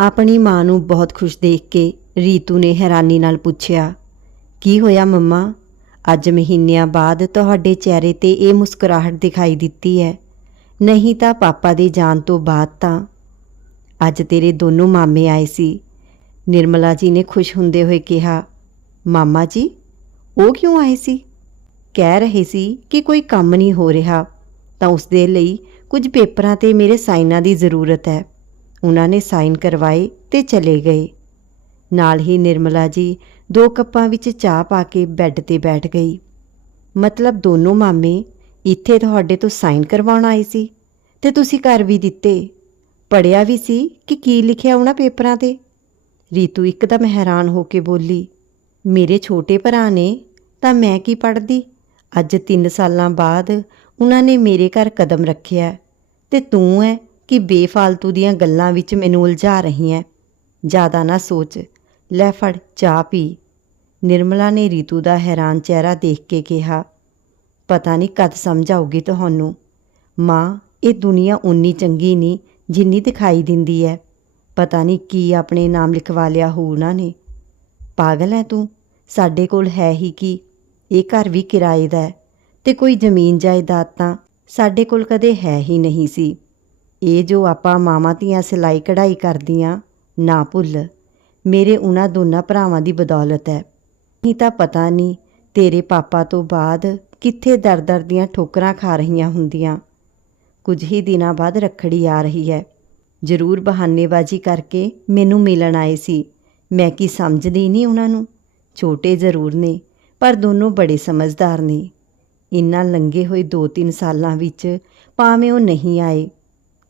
ਆਪਣੀ ਮਾਂ ਨੂੰ ਬਹੁਤ ਖੁਸ਼ ਦੇਖ ਕੇ ਰੀਤੂ ਨੇ ਹੈਰਾਨੀ ਨਾਲ ਪੁੱਛਿਆ, ਕੀ ਹੋਇਆ ਮੰਮਾ? ਅੱਜ ਮਹੀਨਿਆਂ ਬਾਅਦ ਤੁਹਾਡੇ ਚਿਹਰੇ ਤੇ ਇਹ ਮੁਸਕਰਾਹਟ ਦਿਖਾਈ ਦਿੱਤੀ ਹੈ। ਨਹੀਂ ਤਾਂ ਪਾਪਾ ਦੇ ਜਾਣ ਤੋਂ ਬਾਅਦ ਤਾਂ। ਅੱਜ ਤੇਰੇ ਦੋਨੋਂ ਮਾਮੇ ਆਏ ਸੀ। ਨਿਰਮਲਾ ਜੀ ਨੇ ਖੁਸ਼ ਹੁੰਦੇ ਹੋਏ ਕਿਹਾ, ਮਾਮਾ ਜੀ, ਉਹ ਕਿਉਂ ਆਏ ਸੀ? ਕਹਿ ਰਹੇ ਸੀ ਕਿ ਕੋਈ ਕੰਮ ਨਹੀਂ ਹੋ ਰਿਹਾ, ਤਾਂ ਉਸ ਦੇ ਲਈ ਕੁਝ ਪੇਪਰਾਂ ਤੇ ਮੇਰੇ ਸਾਈਨਾਂ ਦੀ ਜ਼ਰੂਰਤ ਹੈ। ਉਹਨਾਂ ਨੇ ਸਾਈਨ ਕਰਵਾਏ ਤੇ ਚਲੇ ਗਏ। ਨਾਲ ਹੀ ਨਿਰਮਲਾ ਜੀ ਦੋ ਕੱਪਾਂ ਵਿੱਚ ਚਾਹ ਪਾ ਕੇ ਬੈੱਡ ਤੇ ਬੈਠ ਗਈ। ਮਤਲਬ ਦੋਨੋਂ ਮਾਮੇ ਇੱਥੇ ਤੁਹਾਡੇ ਤੋਂ ਸਾਈਨ ਕਰਵਾਉਣ ਆਏ ਸੀ ਤੇ ਤੁਸੀਂ ਕਰ ਵੀ ਦਿੱਤੇ। ਪੜਿਆ ਵੀ ਸੀ ਕਿ ਕੀ ਲਿਖਿਆ ਉਹਨਾਂ ਪੇਪਰਾਂ ਤੇ? ਰੀਤੂ ਇੱਕਦਮ ਹੈਰਾਨ ਹੋ ਕੇ ਬੋਲੀ, ਮੇਰੇ ਛੋਟੇ ਭਰਾ ਨੇ, ਤਾਂ ਮੈਂ ਕੀ ਪੜਦੀ ਅੱਜ 3 ਸਾਲਾਂ ਬਾਅਦ ਉਹਨਾਂ ਨੇ ਮੇਰੇ ਘਰ ਕਦਮ ਰੱਖਿਆ ਤੇ ਤੂੰ ਹੈ ਕਿ ਬੇਫਾਲਤੂ ਦੀਆਂ ਗੱਲਾਂ ਵਿੱਚ ਮੈਨੂੰ ਉਲਝਾ ਰਹੀ ਹੈ ਜ਼ਿਆਦਾ ਨਾ ਸੋਚ। ਲੈ ਫੜ, ਚਾਹ ਪੀ। ਨਿਰਮਲਾ ਨੇ ਰੀਤੂ ਦਾ ਹੈਰਾਨ ਚਿਹਰਾ ਦੇਖ ਕੇ ਕਿਹਾ, ਪਤਾ ਨਹੀਂ ਕਦ ਸਮਝ ਆਊਗੀ ਤੁਹਾਨੂੰ। ਮਾਂ, ਇਹ ਦੁਨੀਆ ਉਨੀ ਚੰਗੀ ਨਹੀਂ ਜਿੰਨੀ ਦਿਖਾਈ ਦਿੰਦੀ ਹੈ ਪਤਾ ਨਹੀਂ ਕੀ ਆਪਣੇ ਨਾਮ ਲਿਖਵਾ ਲਿਆ ਹੋ ਉਹਨਾਂ ਨੇ। ਪਾਗਲ ਹੈ ਤੂੰ? ਸਾਡੇ ਕੋਲ ਹੈ ਹੀ ਕੀ? ਇਹ ਘਰ ਵੀ ਕਿਰਾਏ ਦਾ ਹੈ ਤੇ ਕੋਈ ਜ਼ਮੀਨ ਜਾਇਦਾਦ ਤਾਂ ਸਾਡੇ ਕੋਲ ਕਦੇ ਹੈ ਹੀ ਨਹੀਂ ਸੀ। ਇਹ ਜੋ ਆਪਾਂ ਮਾਵਾਂ ਧੀਆਂ ਸਿਲਾਈ ਕਢਾਈ ਕਰਦੀਆਂ, ਨਾ ਭੁੱਲ। ਮੇਰੇ ਉਹਨਾਂ ਦੋਨਾਂ ਭਰਾਵਾਂ ਦੀ ਬਦੌਲਤ ਹੈ। ਨਹੀਂ ਤਾਂ ਪਤਾ ਨਹੀਂ, ਤੇਰੇ ਪਾਪਾ ਤੋਂ ਬਾਅਦ ਕਿੱਥੇ ਦਰ-ਦਰ ਦੀਆਂ ਠੋਕਰਾਂ ਖਾ ਰਹੀਆਂ ਹੁੰਦੀਆਂ। ਕੁਝ ਹੀ ਦਿਨਾਂ ਬਾਅਦ ਰੱਖੜੀ ਆ ਰਹੀ ਹੈ। ਜ਼ਰੂਰ ਬਹਾਨੇਬਾਜ਼ੀ ਕਰਕੇ ਮੈਨੂੰ ਮਿਲਣ ਆਏ ਸੀ। ਮੈਂ ਕੀ ਸਮਝਦੀ ਨਹੀਂ ਉਹਨਾਂ ਨੂੰ? ਛੋਟੇ ਜ਼ਰੂਰ ਨੇ, ਪਰ ਦੋਨੋਂ ਬੜੇ ਸਮਝਦਾਰ ਨੇ। ਇੰਨਾ ਲੰਘੇ ਹੋਏ 2-3 ਸਾਲਾਂ ਵਿੱਚ ਭਾਵੇਂ ਉਹ ਨਹੀਂ ਆਏ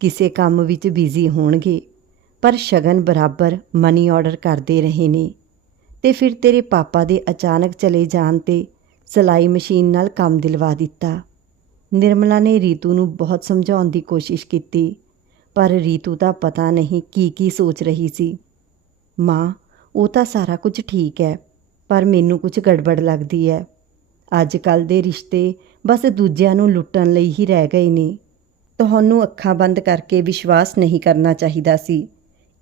ਕਿਸੇ ਕੰਮ ਵਿੱਚ ਬਿਜ਼ੀ ਹੋਣਗੇ, ਪਰ ਸ਼ਗਨ ਬਰਾਬਰ ਮਨੀ ਆਰਡਰ ਕਰਦੇ ਰਹੇ ਨੇ। ਤੇ ਫਿਰ ਤੇਰੇ ਪਾਪਾ ਦੇ ਅਚਾਨਕ ਚਲੇ ਜਾਣ ਤੇ ਸਿਲਾਈ ਮਸ਼ੀਨ ਨਾਲ ਕੰਮ ਦਿਲਵਾ ਦਿੱਤਾ। ਨਿਰਮਲਾ ਨੇ ਰੀਤੂ ਨੂੰ ਬਹੁਤ ਸਮਝਾਉਣ ਦੀ ਕੋਸ਼ਿਸ਼ ਕੀਤੀ, ਪਰ ਰੀਤੂ ਦਾ ਪਤਾ ਨਹੀਂ ਕੀ ਕੀ ਸੋਚ ਰਹੀ ਸੀ। ਮਾਂ, ਉਹ ਤਾਂ ਸਾਰਾ ਕੁਝ ਠੀਕ ਹੈ, ਪਰ ਮੈਨੂੰ ਕੁਝ ਗੜਬੜ ਲੱਗਦੀ ਹੈ। ਅੱਜ ਕੱਲ ਦੇ ਰਿਸ਼ਤੇ ਬਸ ਦੂਜਿਆਂ ਨੂੰ ਲੁੱਟਣ ਲਈ ਹੀ ਰਹਿ ਗਏ ਨੇ। ਤੁਹਾਨੂੰ ਅੱਖਾਂ ਬੰਦ ਕਰਕੇ ਵਿਸ਼ਵਾਸ ਨਹੀਂ ਕਰਨਾ ਚਾਹੀਦਾ ਸੀ।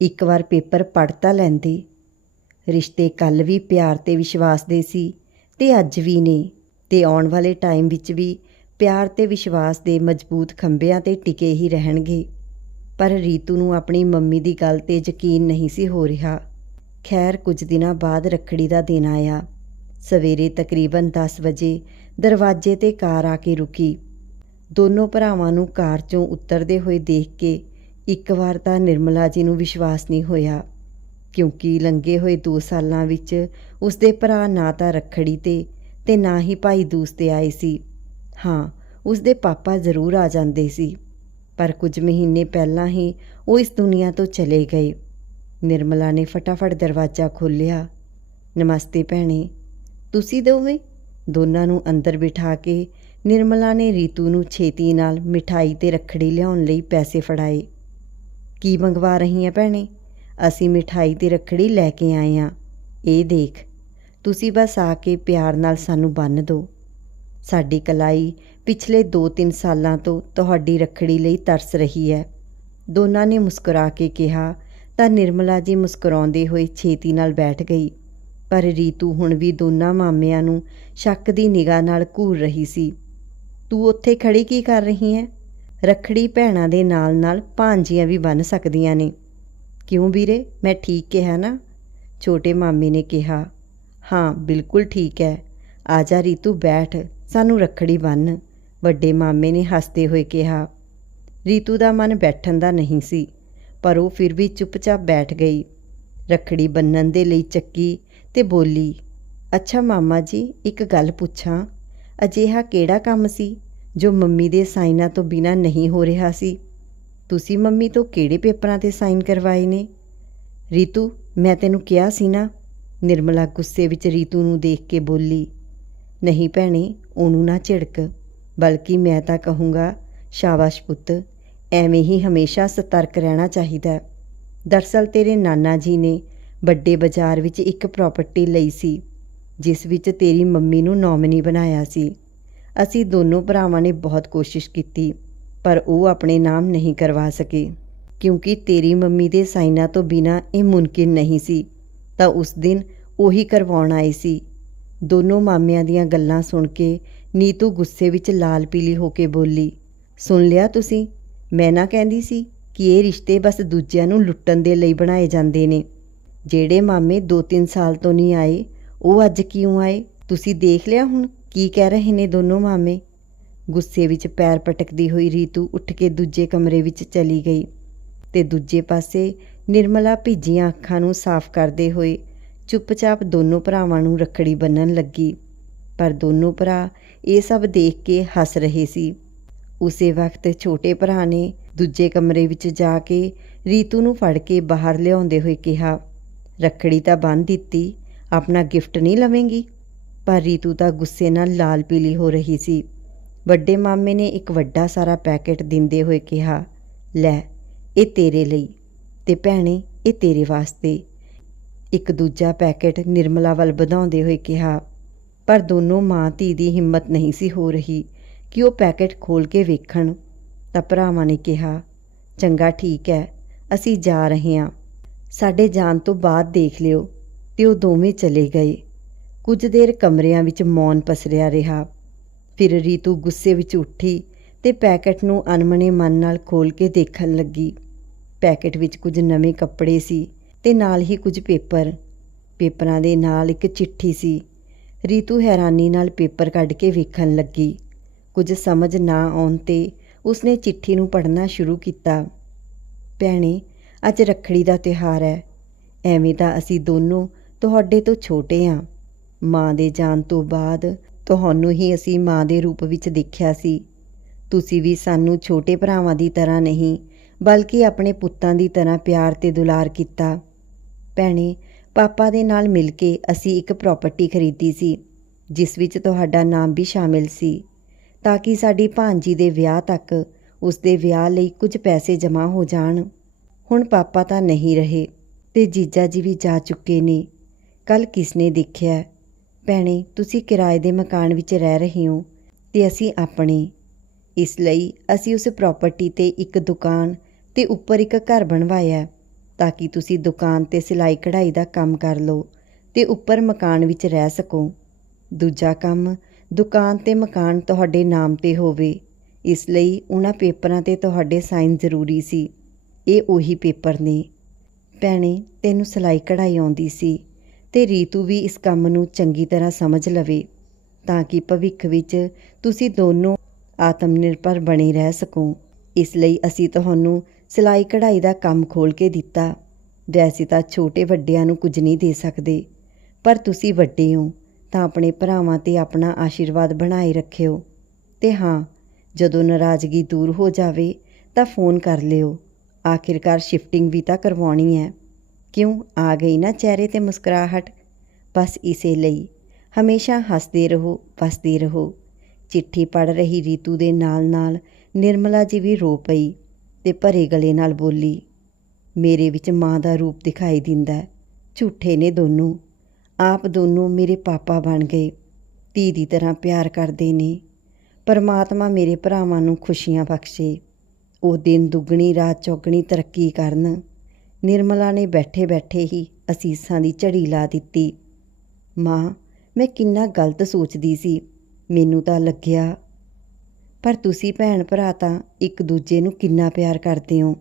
ਇੱਕ ਵਾਰ ਪੇਪਰ ਪੜ੍ਹ ਤਾਂ ਲੈਂਦੇ। ਰਿਸ਼ਤੇ ਕੱਲ ਵੀ ਪਿਆਰ ਤੇ ਵਿਸ਼ਵਾਸ ਦੇ ਸੀ ਤੇ ਅੱਜ ਵੀ ਨੇ ਤੇ ਆਉਣ ਵਾਲੇ ਟਾਈਮ ਵਿੱਚ ਵੀ ਪਿਆਰ ਤੇ ਵਿਸ਼ਵਾਸ ਦੇ ਮਜ਼ਬੂਤ ਖੰਭਿਆਂ ਤੇ ਟਿਕੇ ਹੀ ਰਹਿਣਗੇ। ਪਰ ਰੀਤੂ ਨੂੰ ਆਪਣੀ ਮੰਮੀ ਦੀ ਗੱਲ ਤੇ ਯਕੀਨ ਨਹੀਂ ਸੀ ਹੋ ਰਿਹਾ। ਖੈਰ, ਕੁਝ ਦਿਨਾਂ ਬਾਅਦ ਰੱਖੜੀ ਦਾ ਦਿਨ ਆਇਆ। ਸਵੇਰੇ ਤਕਰੀਬਨ 10 ਵਜੇ ਦਰਵਾਜ਼ੇ ਤੇ ਕਾਰ ਆ ਕੇ ਰੁਕੀ। ਦੋਨੋਂ ਭਰਾਵਾਂ ਨੂੰ ਕਾਰ 'ਚੋਂ ਉਤਰਦੇ ਹੋਏ ਦੇਖ ਕੇ ਇੱਕ ਵਾਰ ਤਾਂ ਨਿਰਮਲਾ ਜੀ ਨੂੰ ਵਿਸ਼ਵਾਸ ਨਹੀਂ ਹੋਇਆ, ਕਿਉਂਕਿ ਲੰਘੇ ਹੋਏ 2 ਸਾਲਾਂ ਵਿੱਚ ਉਸਦੇ ਭਰਾ ਨਾ ਤਾਂ ਰੱਖੜੀ ਤੇ ਤੇ ਨਾ ਹੀ ਭਾਈ ਦੂਸ ਤੇ ਆਏ ਸੀ। ਹਾਂ, ਉਸਦੇ ਪਾਪਾ ਜ਼ਰੂਰ ਆ ਜਾਂਦੇ ਸੀ, ਪਰ ਕੁਝ ਮਹੀਨੇ ਪਹਿਲਾਂ ਹੀ ਉਹ ਇਸ ਦੁਨੀਆ ਤੋਂ ਚਲੇ ਗਏ। ਨਿਰਮਲਾ ਨੇ ਫਟਾਫਟ ਦਰਵਾਜ਼ਾ ਖੋਲ੍ਹਿਆ। ਨਮਸਤੇ ਭੈਣੇ, ਤੁਸੀਂ ਦੋਵੇਂ? ਦੋਨਾਂ ਨੂੰ ਅੰਦਰ ਬਿਠਾ ਕੇ ਨਿਰਮਲਾ ਨੇ ਰੀਤੂ ਨੂੰ ਛੇਤੀ ਨਾਲ ਮਿਠਾਈ ਤੇ ਰੱਖੜੀ ਲਿਆਉਣ ਲਈ ਪੈਸੇ ਫੜਾਏ। ਕੀ ਮੰਗਵਾ ਰਹੀ ਹੈ ਭੈਣੇ? ਅਸੀਂ ਮਿਠਾਈ ਤੇ ਰੱਖੜੀ ਲੈ ਕੇ ਆਏ ਆ। ਇਹ ਦੇਖ, ਤੁਸੀਂ ਬਸ ਆ ਕੇ ਪਿਆਰ ਨਾਲ ਸਾਨੂੰ ਬੰਨ ਦਿਓ ਸਾਡੀ ਕਲਾਈ ਪਿਛਲੇ 2-3 ਸਾਲਾਂ ਤੋਂ ਤੁਹਾਡੀ ਰੱਖੜੀ ਲਈ ਤਰਸ ਰਹੀ ਹੈ ਦੋਨਾਂ ਨੇ ਮੁਸਕਰਾ ਕੇ ਕਿਹਾ, ਤਾਂ ਨਿਰਮਲਾ ਜੀ ਮੁਸਕਰਾਉਂਦੇ ਹੋਏ ਛੇਤੀ ਨਾਲ ਬੈਠ ਗਈ। ਪਰ ਰੀਤੂ ਹੁਣ ਵੀ ਦੋਨਾਂ ਮਾਮਿਆਂ ਨੂੰ ਸ਼ੱਕ ਦੀ ਨਿਗਾਹ ਨਾਲ ਘੂਰ ਰਹੀ ਸੀ। ਤੂੰ ਉੱਥੇ ਖੜੀ ਕੀ ਕਰ ਰਹੀ ਹੈ ਰੱਖੜੀ ਭੈਣਾਂ ਦੇ ਨਾਲ-ਨਾਲ ਭਾਂਜੀਆਂ ਵੀ ਬਣ ਸਕਦੀਆਂ ਨੇ। ਕਿਉਂ ਵੀਰੇ? ਮੈਂ ਠੀਕ ਕਿਹਾ ਨਾ? ਛੋਟੇ ਮਾਮੇ ਨੇ ਕਿਹਾ, ਹਾਂ, ਬਿਲਕੁਲ ਠੀਕ ਹੈ ਆ ਜਾ ਰੀਤੂ, ਬੈਠ। ਸਾਨੂੰ ਰੱਖੜੀ ਬੰਨ। ਵੱਡੇ ਮਾਮੇ ਨੇ ਹੱਸਦੇ ਹੋਏ ਕਿਹਾ। ਰੀਤੂ ਦਾ ਮਨ ਬੈਠਣ ਦਾ ਨਹੀਂ ਸੀ, ਪਰ ਉਹ ਫਿਰ ਵੀ ਚੁੱਪਚਾਪ ਬੈਠ ਗਈ। ਰੱਖੜੀ ਬੰਨਣ ਦੇ ਲਈ ਚੱਕੀ ਤੇ ਬੋਲੀ, ਅੱਛਾ ਮਾਮਾ ਜੀ, ਇੱਕ ਗੱਲ ਪੁੱਛਾਂ। ਅਜਿਹਾ ਕਿਹੜਾ ਕੰਮ ਸੀ? ਜੋ ਮੰਮੀ ਦੇ ਸਾਈਨਾਂ ਤੋਂ ਬਿਨਾਂ ਨਹੀਂ ਹੋ ਰਿਹਾ ਸੀ, ਤੁਸੀਂ ਮੰਮੀ ਤੋਂ ਕਿਹੜੇ ਪੇਪਰਾਂ ਤੇ ਸਾਈਨ ਕਰਵਾਏ ਨੇ? ਰੀਤੂ, ਮੈਂ ਤੈਨੂੰ ਕਿਹਾ ਸੀ ਨਾ, ਨਿਰਮਲਾ ਗੁੱਸੇ ਵਿੱਚ ਰੀਤੂ ਨੂੰ ਦੇਖ ਕੇ ਬੋਲੀ, ਨਹੀਂ ਭੈਣੇ, ਉਹਨੂੰ ਨਾ ਝਿੜਕ, ਬਲਕਿ ਮੈਂ ਤਾਂ ਕਹੂੰਗਾ, ਸ਼ਾਬਾਸ਼ ਪੁੱਤ, ਐਵੇਂ ਹੀ ਹਮੇਸ਼ਾ ਸਤਰਕ ਰਹਿਣਾ ਚਾਹੀਦਾ ਹੈ। ਦਰਸਲ ਤੇਰੇ ਨਾਨਾ ਜੀ ਨੇ ਵੱਡੇ ਬਾਜ਼ਾਰ ਵਿੱਚ ਇੱਕ ਪ੍ਰਾਪਰਟੀ ਲਈ ਸੀ, ਜਿਸ ਵਿੱਚ ਤੇਰੀ ਮੰਮੀ ਨੂੰ ਨੌਮਨੀ ਬਣਾਇਆ ਸੀ। ਅਸੀਂ ਦੋਨੋਂ ਭਰਾਵਾਂ ਨੇ ਬਹੁਤ ਕੋਸ਼ਿਸ਼ ਕੀਤੀ, ਪਰ ਉਹ ਆਪਣੇ ਨਾਮ ਨਹੀਂ ਕਰਵਾ ਸਕੇ। ਕਿਉਂਕਿ ਤੇਰੀ ਮੰਮੀ ਦੇ ਸਾਈਨਾਂ ਤੋਂ ਬਿਨਾ ਇਹ ਮੁਮਕਿਨ ਨਹੀਂ ਸੀ, ਤਾਂ ਉਸ ਦਿਨ ਉਹੀ ਕਰਵਾਉਣ ਆਏ ਸੀ। ਦੋਨੋਂ ਮਾਮਿਆਂ ਦੀਆਂ ਗੱਲਾਂ ਸੁਣ ਕੇ ਨੀਤੂ ਗੁੱਸੇ ਵਿੱਚ ਲਾਲ ਪੀਲੀ ਹੋ ਕੇ ਬੋਲੀ, ਸੁਣ ਲਿਆ ਤੁਸੀਂ, ਮੈਂ ਨਾ ਕਹਿੰਦੀ ਸੀ ਕਿ ਇਹ ਰਿਸ਼ਤੇ ਬਸ ਦੂਜਿਆਂ ਨੂੰ ਲੁੱਟਣ ਦੇ ਲਈ ਬਣਾਏ ਜਾਂਦੇ ਨੇ। ਜਿਹੜੇ ਮਾਮੇ 2-3 ਸਾਲ ਤੋਂ ਨਹੀਂ ਆਏ, ਉਹ ਅੱਜ ਕਿਉਂ ਆਏ? ਤੁਸੀਂ ਦੇਖ ਲਿਆ ਹੁਣ ਕੀ ਕਹਿ ਰਹੇ ਨੇ ਦੋਨੋਂ ਮਾਮੇ? ਗੁੱਸੇ ਵਿੱਚ ਪੈਰ ਪਟਕਦੀ ਹੋਈ ਰੀਤੂ ਉੱਠ ਕੇ ਦੂਜੇ ਕਮਰੇ ਵਿੱਚ ਚਲੀ ਗਈ ਤੇ ਦੂਜੇ ਪਾਸੇ ਨਿਰਮਲਾ ਭਿੱਜੀਆਂ ਅੱਖਾਂ ਨੂੰ ਸਾਫ਼ ਕਰਦੇ ਹੋਏ ਚੁੱਪਚਾਪ ਦੋਨੋਂ ਭਰਾਵਾਂ ਨੂੰ ਰੱਖੜੀ ਬੰਨਣ ਲੱਗੀ। ਪਰ ਦੋਨੋਂ ਭਰਾ ਇਹ ਸਭ ਦੇਖ ਕੇ ਹੱਸ ਰਹੇ ਸੀ। ਉਸੇ ਵਕਤ ਛੋਟੇ ਭਰਾ ਨੇ ਦੂਜੇ ਕਮਰੇ ਵਿੱਚ ਜਾ ਕੇ ਰੀਤੂ ਨੂੰ ਫੜ ਕੇ ਬਾਹਰ ਲਿਆਉਂਦੇ ਹੋਏ ਕਿਹਾ, ਰੱਖੜੀ ਤਾਂ ਬੰਨ੍ਹ ਦਿੱਤੀ, ਆਪਣਾ ਗਿਫਟ ਨਹੀਂ ਲਵੇਂਗੀ? ਪਰ ਰੀਤੂ ਤਾਂ ਗੁੱਸੇ ਨਾਲ ਲਾਲ ਪੀਲੀ ਹੋ ਰਹੀ ਸੀ। ਵੱਡੇ ਮਾਮੇ ਨੇ ਇੱਕ ਵੱਡਾ ਸਾਰਾ ਪੈਕੇਟ ਦਿੰਦੇ ਹੋਏ ਕਿਹਾ, ਲੈ, ਇਹ ਤੇਰੇ ਲਈ ਤੇ ਭੈਣੇ, ਇਹ ਤੇਰੇ ਵਾਸਤੇ। ਇੱਕ ਦੂਜਾ ਪੈਕੇਟ ਨਿਰਮਲਾ ਵੱਲ ਵਧਾਉਂਦੇ ਹੋਏ ਕਿਹਾ, ਪਰ ਦੋਨੋਂ ਮਾਂ ਧੀ ਦੀ ਹਿੰਮਤ ਨਹੀਂ ਸੀ ਹੋ ਰਹੀ ਕਿ ਉਹ ਪੈਕੇਟ ਖੋਲ ਕੇ ਵੇਖਣ। ਤਾਂ ਭਰਾਵਾਂ ਨੇ ਕਿਹਾ, ਚੰਗਾ, ਠੀਕ ਹੈ, ਅਸੀਂ ਜਾ ਰਹੇ ਹਾਂ। ਸਾਡੇ ਜਾਣ ਤੋਂ ਬਾਅਦ ਦੇਖ ਲਿਓ। ਤੇ ਉਹ ਦੋਵੇਂ ਚਲੇ ਗਏ। ਕੁਝ ਦੇਰ ਕਮਰਿਆਂ ਵਿੱਚ ਮੌਨ ਪਸਰਿਆ ਰਿਹਾ। ਫਿਰ ਰੀਤੂ ਗੁੱਸੇ ਵਿੱਚ ਉੱਠੀ ਤੇ ਪੈਕੇਟ ਨੂੰ ਅਨਮਨੇ ਮਨ ਨਾਲ ਖੋਲ ਕੇ ਦੇਖਣ ਲੱਗੀ। ਪੈਕੇਟ ਵਿੱਚ ਕੁਝ ਨਵੇਂ ਕੱਪੜੇ ਸੀ ਤੇ ਨਾਲ ਹੀ ਕੁਝ ਪੇਪਰ। ਪੇਪਰਾਂ ਦੇ ਨਾਲ ਇੱਕ ਚਿੱਠੀ ਸੀ। ਰੀਤੂ ਹੈਰਾਨੀ ਨਾਲ ਪੇਪਰ ਕੱਢ ਕੇ ਵੇਖਣ ਲੱਗੀ। ਕੁਝ ਸਮਝ ਨਾ ਆਉਣ ਤੇ ਉਸਨੇ ਚਿੱਠੀ ਨੂੰ ਪੜ੍ਹਨਾ ਸ਼ੁਰੂ ਕੀਤਾ। ਭੈਣੇ, ਅੱਜ ਰੱਖੜੀ ਦਾ ਤਿਉਹਾਰ ਹੈ। ਐਵੇਂ ਤਾਂ ਅਸੀਂ ਦੋਨੋਂ ਤੁਹਾਡੇ ਤੋਂ ਛੋਟੇ ਹਾਂ ਮਾਂ ਦੇ ਜਾਣ ਤੋਂ ਬਾਅਦ ਤੁਹਾਨੂੰ ਹੀ ਅਸੀਂ ਮਾਂ ਦੇ ਰੂਪ ਵਿੱਚ ਦੇਖਿਆ ਸੀ। ਤੁਸੀਂ ਵੀ ਸਾਨੂੰ ਛੋਟੇ ਭਰਾਵਾਂ ਦੀ ਤਰ੍ਹਾਂ ਨਹੀਂ, ਬਲਕਿ ਆਪਣੇ ਪੁੱਤਾਂ ਦੀ ਤਰ੍ਹਾਂ ਪਿਆਰ ਤੇ ਦੁਲਾਰ ਕੀਤਾ। ਭੈਣੇ, ਪਾਪਾ ਦੇ ਨਾਲ ਮਿਲ ਕੇ ਅਸੀਂ ਇੱਕ ਪ੍ਰਾਪਰਟੀ ਖਰੀਦੀ ਸੀ, ਜਿਸ ਵਿੱਚ ਤੁਹਾਡਾ ਨਾਮ ਵੀ ਸ਼ਾਮਿਲ ਸੀ, ਤਾਂ ਕਿ ਸਾਡੀ ਭਾਂਜੀ ਦੇ ਵਿਆਹ ਤੱਕ ਉਸ ਦੇ ਵਿਆਹ ਲਈ ਕੁਝ ਪੈਸੇ ਜਮ੍ਹਾਂ ਹੋ ਜਾਣ। ਹੁਣ ਪਾਪਾ ਤਾਂ ਨਹੀਂ ਰਹੇ, ਤੇ ਜੀਜਾ ਜੀ ਵੀ ਜਾ ਚੁੱਕੇ ਨੇ। ਕੱਲ ਕਿਸਨੇ ਦੇਖਿਆ? ਭੈਣੇ, ਤੁਸੀਂ ਕਿਰਾਏ ਦੇ ਮਕਾਨ ਵਿੱਚ ਰਹਿ ਰਹੇ ਹੋ ਤੇ ਅਸੀਂ ਆਪਣੇ। ਇਸ ਲਈ ਅਸੀਂ ਉਸ ਪ੍ਰਾਪਰਟੀ ਤੇ ਇੱਕ ਦੁਕਾਨ ਤੇ ਉੱਪਰ ਇੱਕ ਘਰ ਬਣਵਾਇਆ ਤਾਂ ਕਿ ਤੁਸੀਂ ਦੁਕਾਨ ਤੇ ਸਿਲਾਈ ਕਢਾਈ ਦਾ ਕੰਮ ਕਰ ਲਓ ਤੇ ਉੱਪਰ ਮਕਾਨ ਵਿੱਚ ਰਹਿ ਸਕੋ। ਦੂਜਾ ਕੰਮ, ਦੁਕਾਨ ਤੇ ਮਕਾਨ ਤੁਹਾਡੇ ਨਾਮ ਤੇ ਹੋਵੇ। ਇਸ ਲਈ ਉਹਨਾਂ ਪੇਪਰਾਂ ਤੇ ਤੁਹਾਡੇ ਸਾਈਨ ਜ਼ਰੂਰੀ ਸੀ। ਇਹ ਉਹੀ ਪੇਪਰ ਨੇ। ਭੈਣੇ, ਤੈਨੂੰ ਸਿਲਾਈ ਕਢਾਈ ਆਉਂਦੀ ਸੀ। ਤੇ ਰੀਤੂ ਵੀ ਇਸ ਕੰਮ ਨੂੰ ਚੰਗੀ ਤਰ੍ਹਾਂ ਸਮਝ ਲਵੇ, ਤਾਂ ਕਿ ਭਵਿੱਖ ਵਿੱਚ ਤੁਸੀਂ ਦੋਨੋਂ ਆਤਮ ਨਿਰਭਰ ਬਣੇ ਰਹਿ ਸਕੋ। ਇਸ ਲਈ ਅਸੀਂ ਤੁਹਾਨੂੰ ਸਿਲਾਈ ਕਢਾਈ ਦਾ ਕੰਮ ਖੋਲ ਕੇ ਦਿੱਤਾ। ਵੈਸੇ ਤਾਂ ਛੋਟੇ ਵੱਡਿਆਂ ਨੂੰ ਕੁਝ ਨਹੀਂ ਦੇ ਸਕਦੇ, ਪਰ ਤੁਸੀਂ ਵੱਡੇ ਹੋ, ਤਾਂ ਆਪਣੇ ਭਰਾਵਾਂ ਤੇ ਆਪਣਾ ਆਸ਼ੀਰਵਾਦ ਬਣਾਏ ਰੱਖਿਓ। ਤੇ ਹਾਂ, ਜਦੋਂ ਨਾਰਾਜ਼ਗੀ ਦੂਰ ਹੋ ਜਾਵੇ, ਤਾਂ ਫੋਨ ਕਰ ਲਿਓ। ਆਖਿਰਕਾਰ ਸ਼ਿਫਟਿੰਗ ਵੀ ਤਾਂ ਕਰਵਾਉਣੀ ਹੈ। ਕਿਉਂ ਆ ਗਈ ਨਾ ਚਿਹਰੇ ਤੇ ਮੁਸਕਰਾਹਟ? ਬਸ ਇਸੇ ਲਈ। ਹਮੇਸ਼ਾ ਹੱਸਦੇ ਰਹੋ, ਵਸਦੇ ਰਹੋ। ਚਿੱਠੀ ਪੜ ਰਹੀ ਰੀਤੂ ਦੇ ਨਾਲ-ਨਾਲ ਨਿਰਮਲਾ ਜੀ ਵੀ ਰੋ ਪਈ ਤੇ ਭਰੇ ਗਲੇ ਨਾਲ ਬੋਲੀ, ਮੇਰੇ ਵਿੱਚ ਮਾਂ ਦਾ ਰੂਪ ਦਿਖਾਈ ਦਿੰਦਾ ਝੂਠੇ ਨੇ ਦੋਨੋਂ। ਆਪ ਦੋਨੋਂ ਮੇਰੇ ਪਾਪਾ ਬਣ ਗਏ। ਧੀ ਦੀ ਤਰ੍ਹਾਂ ਪਿਆਰ ਕਰਦੇ ਨੇ। ਪਰਮਾਤਮਾ ਮੇਰੇ ਭਰਾਵਾਂ ਨੂੰ ਖੁਸ਼ੀਆਂ ਬਖਸ਼ੇ। ਉਹ ਦਿਨ ਦੁੱਗਣੀ, ਰਾਤ ਚੌਗਣੀ ਤਰੱਕੀ ਕਰਨ। ਨਿਰਮਲਾ ਨੇ ਬੈਠੇ ਬੈਠੇ ਹੀ ਅਸੀਸਾਂ ਦੀ ਝੜੀ ਲਾ ਦਿੱਤੀ। ਮਾਂ, ਮੈਂ ਕਿੰਨਾ ਗਲਤ ਸੋਚਦੀ ਸੀ। ਮੈਨੂੰ ਤਾਂ ਲੱਗਿਆ, ਪਰ ਤੁਸੀਂ ਭੈਣ ਭਰਾ ਤਾਂ ਇੱਕ ਦੂਜੇ ਨੂੰ ਕਿੰਨਾ ਪਿਆਰ ਕਰਦੇ ਹੋ।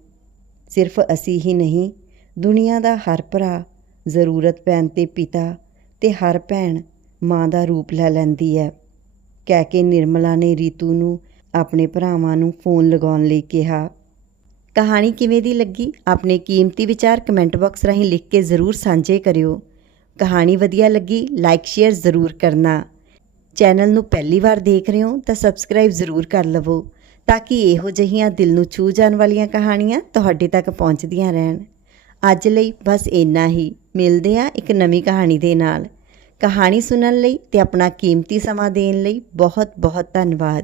ਸਿਰਫ ਅਸੀਂ ਹੀ ਨਹੀਂ, ਦੁਨੀਆ ਦਾ ਹਰ ਭਰਾ ਜ਼ਰੂਰਤ ਪੈਣ ਤੇ ਪਿਤਾ ਤੇ ਹਰ ਭੈਣ ਮਾਂ ਦਾ ਰੂਪ ਲੈ ਲੈਂਦੀ ਹੈ। ਕਹਿ ਕੇ ਨਿਰਮਲਾ ਨੇ ਰੀਤੂ ਨੂੰ ਆਪਣੇ ਭਰਾਵਾਂ ਨੂੰ ਫੋਨ ਲਗਾਉਣ ਲਈ ਕਿਹਾ। ਕਹਾਣੀ ਕਿਵੇਂ ਦੀ ਲੱਗੀ? ਆਪਣੇ ਕੀਮਤੀ ਵਿਚਾਰ ਕਮੈਂਟ ਬਾਕਸ ਰਾਹੀਂ ਲਿਖ ਕੇ ਜ਼ਰੂਰ ਸਾਂਝੇ ਕਰਿਓ। ਕਹਾਣੀ ਵਧੀਆ ਲੱਗੀ ਲਾਈਕ ਸ਼ੇਅਰ ਜ਼ਰੂਰ ਕਰਨਾ। ਚੈਨਲ ਨੂੰ ਪਹਿਲੀ ਵਾਰ ਦੇਖ ਰਹੇ ਹੋ ਤਾਂ ਸਬਸਕ੍ਰਾਈਬ ਜ਼ਰੂਰ ਕਰ ਲਵੋ ਤਾਂ ਕਿ ਇਹੋ ਜਿਹੀਆਂ ਦਿਲ ਨੂੰ ਛੂ ਜਾਣ ਵਾਲੀਆਂ ਕਹਾਣੀਆਂ ਤੁਹਾਡੇ ਤੱਕ ਪਹੁੰਚਦੀਆਂ ਰਹਿਣ। ਅੱਜ ਲਈ ਬਸ ਇੰਨਾ ਹੀ। ਮਿਲਦੇ ਹਾਂ ਇੱਕ ਨਵੀਂ ਕਹਾਣੀ ਦੇ ਨਾਲ। ਕਹਾਣੀ ਸੁਣਨ ਲਈ ਤੇ ਆਪਣਾ ਕੀਮਤੀ ਸਮਾਂ ਦੇਣ ਲਈ ਬਹੁਤ ਬਹੁਤ ਧੰਨਵਾਦ।